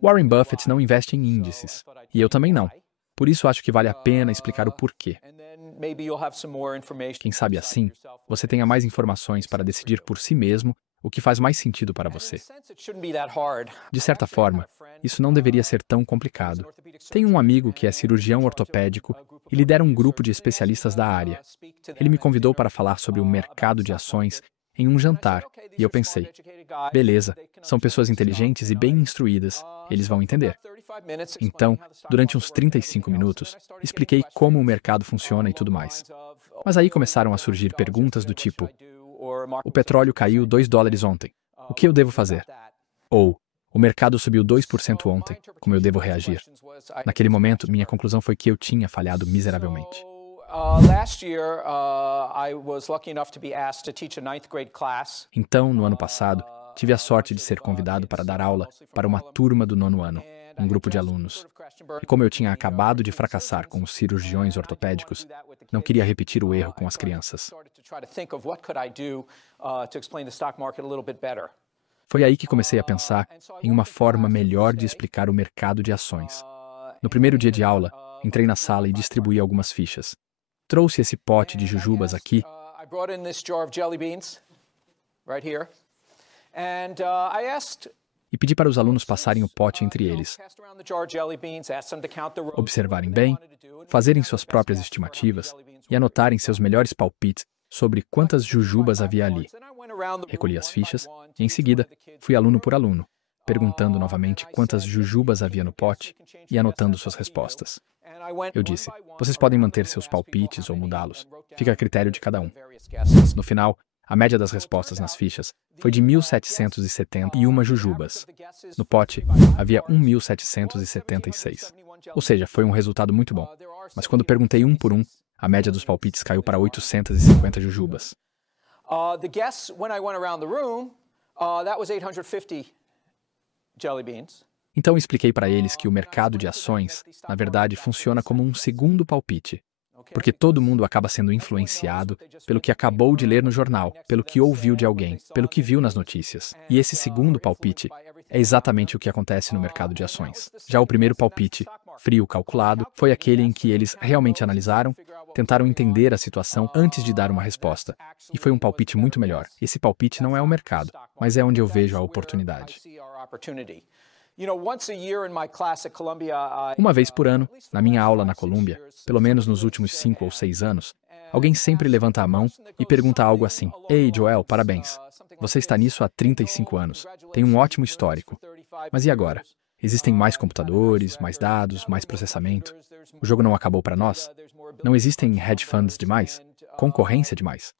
Warren Buffett não investe em índices, e eu também não. Por isso acho que vale a pena explicar o porquê. Quem sabe assim, você tenha mais informações para decidir por si mesmo o que faz mais sentido para você. De certa forma, isso não deveria ser tão complicado. Tenho um amigo que é cirurgião ortopédico e lidera um grupo de especialistas da área. Ele me convidou para falar sobre o mercado de ações em um jantar, e eu pensei, beleza, são pessoas inteligentes e bem instruídas, eles vão entender. Então, durante uns 35 minutos, expliquei como o mercado funciona e tudo mais. Mas aí começaram a surgir perguntas do tipo, o petróleo caiu $2 ontem, o que eu devo fazer? Ou, o mercado subiu 2% ontem, como eu devo reagir? Naquele momento, minha conclusão foi que eu tinha falhado miseravelmente. Então, no ano passado, tive a sorte de ser convidado para dar aula para uma turma do 9º ano, um grupo de alunos. E como eu tinha acabado de fracassar com os cirurgiões ortopédicos, não queria repetir o erro com as crianças. Foi aí que comecei a pensar em uma forma melhor de explicar o mercado de ações. No primeiro dia de aula, entrei na sala e distribuí algumas fichas. Trouxe esse pote de jujubas aqui e pedi para os alunos passarem o pote entre eles, observarem bem, fazerem suas próprias estimativas e anotarem seus melhores palpites sobre quantas jujubas havia ali. Recolhi as fichas e, em seguida, fui aluno por aluno, perguntando novamente quantas jujubas havia no pote e anotando suas respostas. Eu disse, vocês podem manter seus palpites ou mudá-los, fica a critério de cada um. No final, a média das respostas nas fichas foi de 1.771 jujubas. No pote, havia 1.776. Ou seja, foi um resultado muito bom. Mas quando perguntei um por um, a média dos palpites caiu para 850 jujubas. The guess when I went around the room, that was 850 jelly beans. Então expliquei para eles que o mercado de ações, na verdade, funciona como um segundo palpite, porque todo mundo acaba sendo influenciado pelo que acabou de ler no jornal, pelo que ouviu de alguém, pelo que viu nas notícias. E esse segundo palpite é exatamente o que acontece no mercado de ações. Já o primeiro palpite, frio calculado, foi aquele em que eles realmente analisaram, tentaram entender a situação antes de dar uma resposta. E foi um palpite muito melhor. Esse palpite não é o mercado, mas é onde eu vejo a oportunidade. Uma vez por ano, na minha aula na Colômbia, pelo menos nos últimos 5 ou 6 anos, alguém sempre levanta a mão e pergunta algo assim, Ei, Joel, parabéns. Você está nisso há 35 anos. Tem um ótimo histórico. Mas e agora? Existem mais computadores, mais dados, mais processamento. O jogo não acabou para nós? Não existem hedge funds demais? Concorrência demais?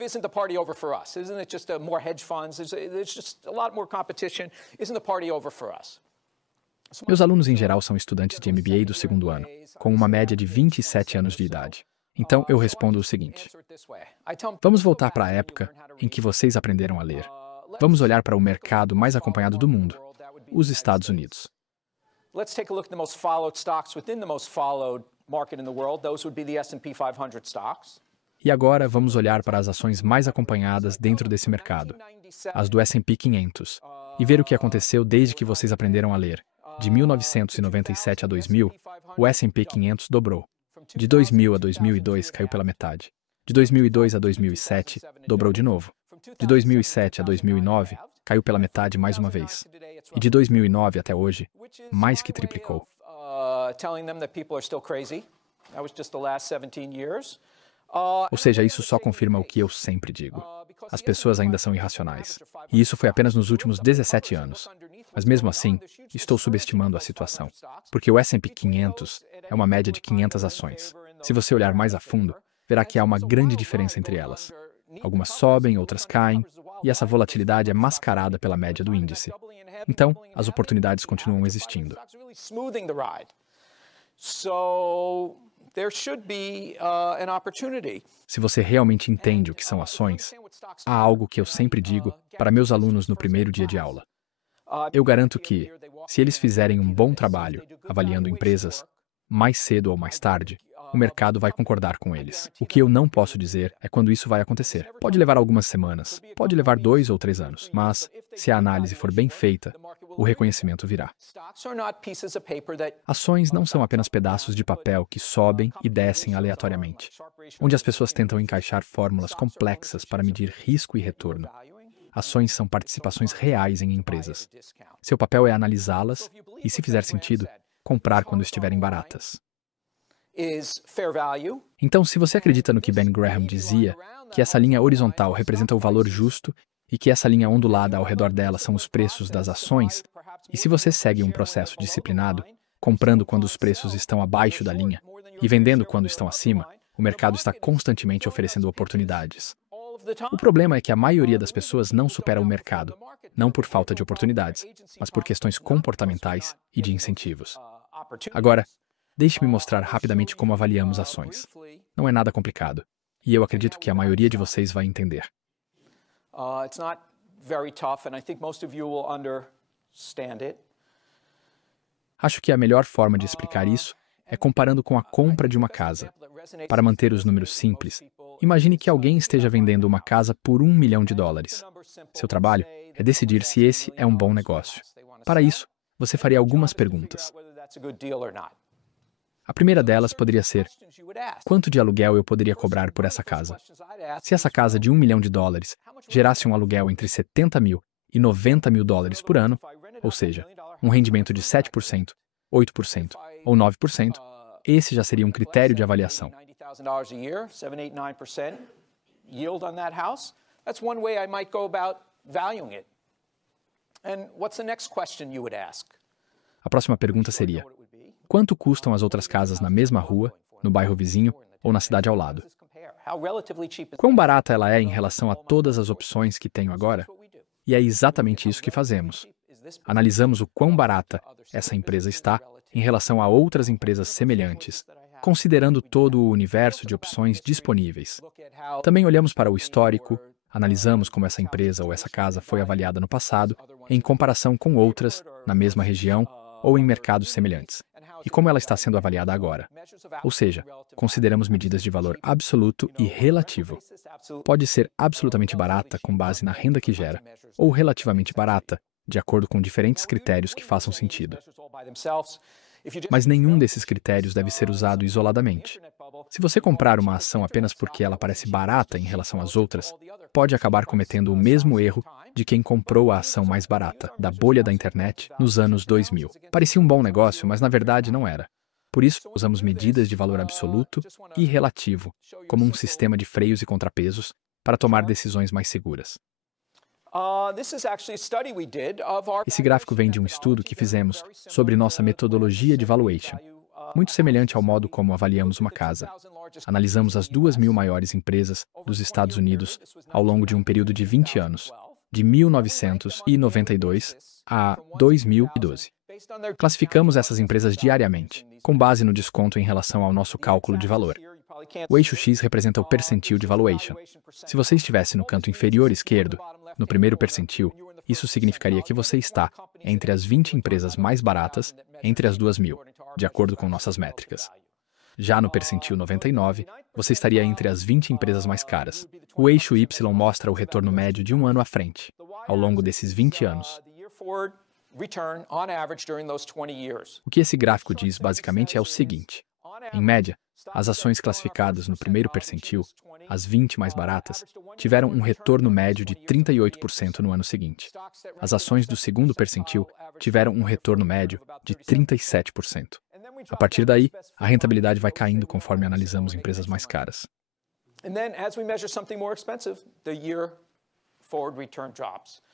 Isn't the party over for us? Isn't it just more hedge funds? There's just a lot more competition. Isn't the party over for us? Meus alunos em geral são estudantes de MBA do 2º ano, com uma média de 27 anos de idade. Então eu respondo o seguinte: vamos voltar para a época em que vocês aprenderam a ler. Vamos olhar para o mercado mais acompanhado do mundo, os Estados Unidos. Let's take a look at the most followed stocks within the most followed market in the world. Those would be the S&P 500 stocks. E agora vamos olhar para as ações mais acompanhadas dentro desse mercado, as do S&P 500, e ver o que aconteceu desde que vocês aprenderam a ler. De 1997 a 2000, o S&P 500 dobrou. De 2000 a 2002, caiu pela metade. De 2002 a 2007, dobrou de novo. De 2007 a 2009, caiu pela metade mais uma vez. E de 2009 até hoje, mais que triplicou. Ou seja, isso só confirma o que eu sempre digo. As pessoas ainda são irracionais. E isso foi apenas nos últimos 17 anos. Mas mesmo assim, estou subestimando a situação. Porque o S&P 500 é uma média de 500 ações. Se você olhar mais a fundo, verá que há uma grande diferença entre elas. Algumas sobem, outras caem, e essa volatilidade é mascarada pela média do índice. Então, as oportunidades continuam existindo. Se você realmente entende o que são ações, há algo que eu sempre digo para meus alunos no primeiro dia de aula. Eu garanto que, se eles fizerem um bom trabalho avaliando empresas, mais cedo ou mais tarde, o mercado vai concordar com eles. O que eu não posso dizer é quando isso vai acontecer. Pode levar algumas semanas, pode levar 2 ou 3 anos, mas, se a análise for bem feita, o reconhecimento virá. Ações não são apenas pedaços de papel que sobem e descem aleatoriamente, onde as pessoas tentam encaixar fórmulas complexas para medir risco e retorno. Ações são participações reais em empresas. Seu papel é analisá-las e, se fizer sentido, comprar quando estiverem baratas. Então, se você acredita no que Ben Graham dizia, que essa linha horizontal representa o valor justo e que essa linha ondulada ao redor dela são os preços das ações, e se você segue um processo disciplinado, comprando quando os preços estão abaixo da linha e vendendo quando estão acima, o mercado está constantemente oferecendo oportunidades. O problema é que a maioria das pessoas não supera o mercado, não por falta de oportunidades, mas por questões comportamentais e de incentivos. Agora, deixe-me mostrar rapidamente como avaliamos ações. Não é nada complicado, e eu acredito que a maioria de vocês vai entender. Acho que a melhor forma de explicar isso é comparando com a compra de uma casa. Para manter os números simples, imagine que alguém esteja vendendo uma casa por $1 milhão. Seu trabalho é decidir se esse é um bom negócio. Para isso, você faria algumas perguntas. A primeira delas poderia ser: quanto de aluguel eu poderia cobrar por essa casa? Se essa casa de $1 milhão gerasse um aluguel entre $70 mil e $90 mil por ano, ou seja, um rendimento de 7%, 8% ou 9%, esse já seria um critério de avaliação. A próxima pergunta seria: quanto custam as outras casas na mesma rua, no bairro vizinho ou na cidade ao lado? Quão barata ela é em relação a todas as opções que tenho agora? E é exatamente isso que fazemos. Analisamos o quão barata essa empresa está em relação a outras empresas semelhantes, considerando todo o universo de opções disponíveis. Também olhamos para o histórico, analisamos como essa empresa ou essa casa foi avaliada no passado, em comparação com outras, na mesma região ou em mercados semelhantes, e como ela está sendo avaliada agora. Ou seja, consideramos medidas de valor absoluto e relativo. Pode ser absolutamente barata com base na renda que gera, ou relativamente barata, de acordo com diferentes critérios que façam sentido. Mas nenhum desses critérios deve ser usado isoladamente. Se você comprar uma ação apenas porque ela parece barata em relação às outras, pode acabar cometendo o mesmo erro de quem comprou a ação mais barata, da bolha da internet, nos anos 2000. Parecia um bom negócio, mas na verdade não era. Por isso, usamos medidas de valor absoluto e relativo, como um sistema de freios e contrapesos, para tomar decisões mais seguras. Esse gráfico vem de um estudo que fizemos sobre nossa metodologia de valuation, muito semelhante ao modo como avaliamos uma casa. Analisamos as 2.000 maiores empresas dos Estados Unidos ao longo de um período de 20 anos, de 1992 a 2012. Classificamos essas empresas diariamente, com base no desconto em relação ao nosso cálculo de valor. O eixo X representa o percentil de valuation. Se você estivesse no canto inferior esquerdo, no primeiro percentil, isso significaria que você está entre as 20 empresas mais baratas entre as 2.000, de acordo com nossas métricas. Já no percentil 99, você estaria entre as 20 empresas mais caras. O eixo Y mostra o retorno médio de um ano à frente, ao longo desses 20 anos. O que esse gráfico diz basicamente é o seguinte: em média, as ações classificadas no primeiro percentil, as 20 mais baratas, tiveram um retorno médio de 38% no ano seguinte. As ações do segundo percentil tiveram um retorno médio de 37%. A partir daí, a rentabilidade vai caindo conforme analisamos empresas mais caras.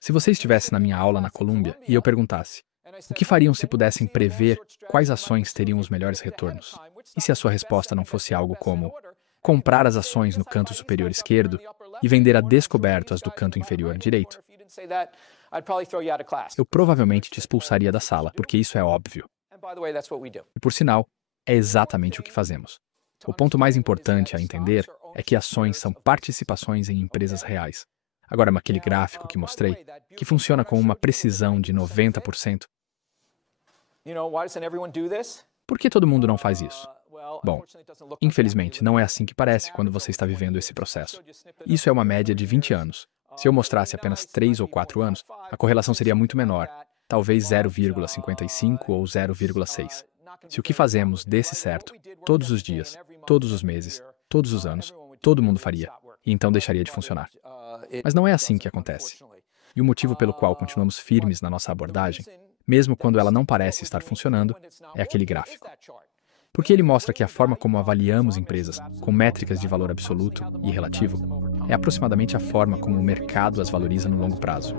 Se você estivesse na minha aula na Colômbia e eu perguntasse: o que fariam se pudessem prever quais ações teriam os melhores retornos? E se a sua resposta não fosse algo como comprar as ações no canto superior esquerdo e vender a descoberto as do canto inferior direito? Eu provavelmente te expulsaria da sala, porque isso é óbvio. E por sinal, é exatamente o que fazemos. O ponto mais importante a entender é que ações são participações em empresas reais. Agora, naquele gráfico que mostrei, que funciona com uma precisão de 90%. Por que todo mundo não faz isso? Bom, infelizmente, não é assim que parece quando você está vivendo esse processo. Isso é uma média de 20 anos. Se eu mostrasse apenas 3 ou 4 anos, a correlação seria muito menor, talvez 0,55 ou 0,6. Se o que fazemos desse certo, todos os dias, todos os meses, todos os anos, todo mundo faria, e então deixaria de funcionar. Mas não é assim que acontece. E o motivo pelo qual continuamos firmes na nossa abordagem, mesmo quando ela não parece estar funcionando, é aquele gráfico. Porque ele mostra que a forma como avaliamos empresas com métricas de valor absoluto e relativo é aproximadamente a forma como o mercado as valoriza no longo prazo.